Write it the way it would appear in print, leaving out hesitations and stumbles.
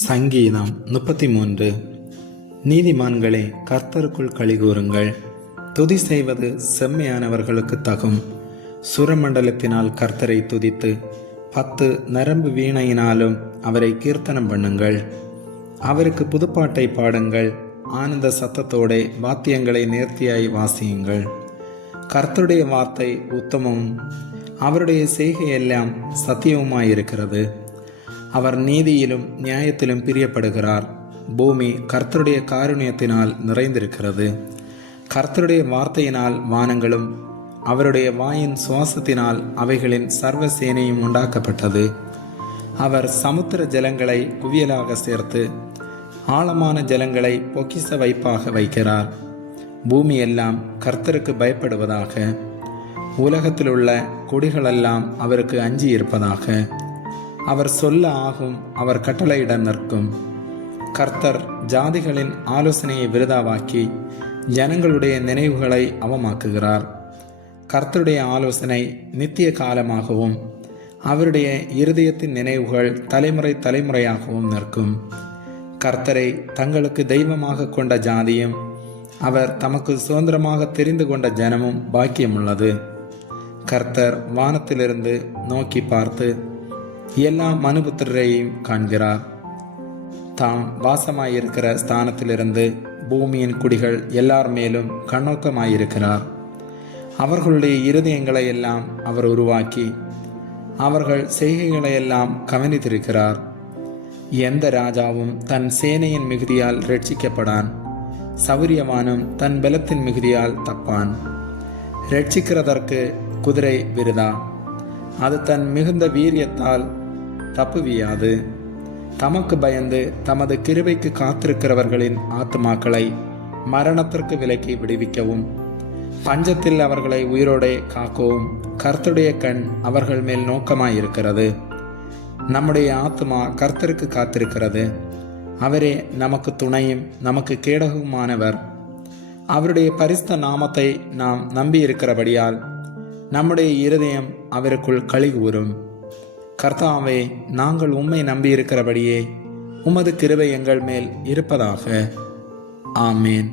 சங்கீதம் 33. நீதிமான்களே, கர்த்தருக்குள் களிகூருங்கள். துதி செய்வது செம்மையானவர்களுக்கு தகும். சுரமண்டலத்தினால் கர்த்தரை துதித்து 10 நரம்பு வீணையினாலும் அவரை கீர்த்தனம் பண்ணுங்கள். அவருக்கு புதுப்பாட்டை பாடுங்கள். ஆனந்த சத்தத்தோட வாத்தியங்களை நேர்த்தியாய் வாசியுங்கள். கர்த்தருடைய வார்த்தை உத்தமமும் அவருடைய செய்கையெல்லாம் சத்தியவுமாயிருக்கிறது. அவர் நீதியிலும் நியாயத்திலும் பிரியப்படுகிறார். பூமி கர்த்தருடைய காருண்யத்தினால் நிறைந்திருக்கிறது. கர்த்தருடைய வார்த்தையினால் வானங்களும் அவருடைய வாயின் சுவாசத்தினால் அவைகளின் சர்வ சேனையும் உண்டாக்கப்பட்டது. அவர் சமுத்திர ஜலங்களை குவியலாக சேர்த்து ஆழமான ஜலங்களை பொக்கிச வைப்பாக வைக்கிறார். பூமி எல்லாம் கர்த்தருக்கு பயப்படுவதாக. உலகத்தில் உள்ள கொடிகளெல்லாம் அவருக்கு அஞ்சி இருப்பதாக. அவர் சொல்ல ஆகும், அவர் கட்டளையிட நிற்கும். கர்த்தர் ஜாதிகளின் ஆலோசனையை விருதாவாக்கி ஜனங்களுடைய நினைவுகளை அவமாக்குகிறார். கர்த்தருடைய ஆலோசனை நித்திய காலமாகவும் அவருடைய இருதயத்தின் நினைவுகள் தலைமுறை தலைமுறையாகவும் நிற்கும். கர்த்தரை தங்களுக்கு தெய்வமாக கொண்ட ஜாதியும் அவர் தமக்கு சுதந்திரமாக தெரிந்து கொண்ட ஜனமும் பாக்கியமுள்ளது. கர்த்தர் வானத்திலிருந்து நோக்கி பார்த்து எல்லா மனுபுத்திரரையும் காண்கிறார். தாம் வாசமாயிருக்கிற ஸ்தானத்திலிருந்து பூமியின் குடிகள் எல்லார் மேலும் கண்ணோக்கமாயிருக்கிறார். அவர்களுடைய இருதயங்களை எல்லாம் அவர் உருவாக்கி அவர்கள் செய்கைகளையெல்லாம் கவனித்திருக்கிறார். எந்த ராஜாவும் தன் சேனையின் மிகுதியால் ரட்சிக்கப்படான். சௌரியவானும் தன் பலத்தின் மிகுதியால் தப்பான். ரட்சிக்கிறதற்கு குதிரை விருதா, அது தன் மிகுந்த வீரியத்தால் தப்புவியாது. தமக்கு பயந்து தமது கிருபைக்கு காத்திருக்கிறவர்களின் ஆத்துமாக்களை மரணத்திற்கு விலக்கி விடுவிக்கவும் பஞ்சத்தில் அவர்களை உயிரோடே காக்கவும் கர்த்தருடைய கண் அவர்கள் மேல் நோக்கமாயிருக்கிறது. நம்முடைய ஆத்துமா கர்த்தருக்கு காத்திருக்கிறது. அவரே நமக்கு துணையும் நமக்கு கேடகவுமானவர். அவருடைய பரிசுத்த நாமத்தை நாம் நம்பியிருக்கிறபடியால் நம்முடைய இருதயம் அவருக்குள் களிகூரும். கர்த்தாவே, நாங்கள் உம்மை நம்பியிருக்கிறபடியே உமது கிருபை எங்கள் மேல் இருப்பதாக. ஆமேன்.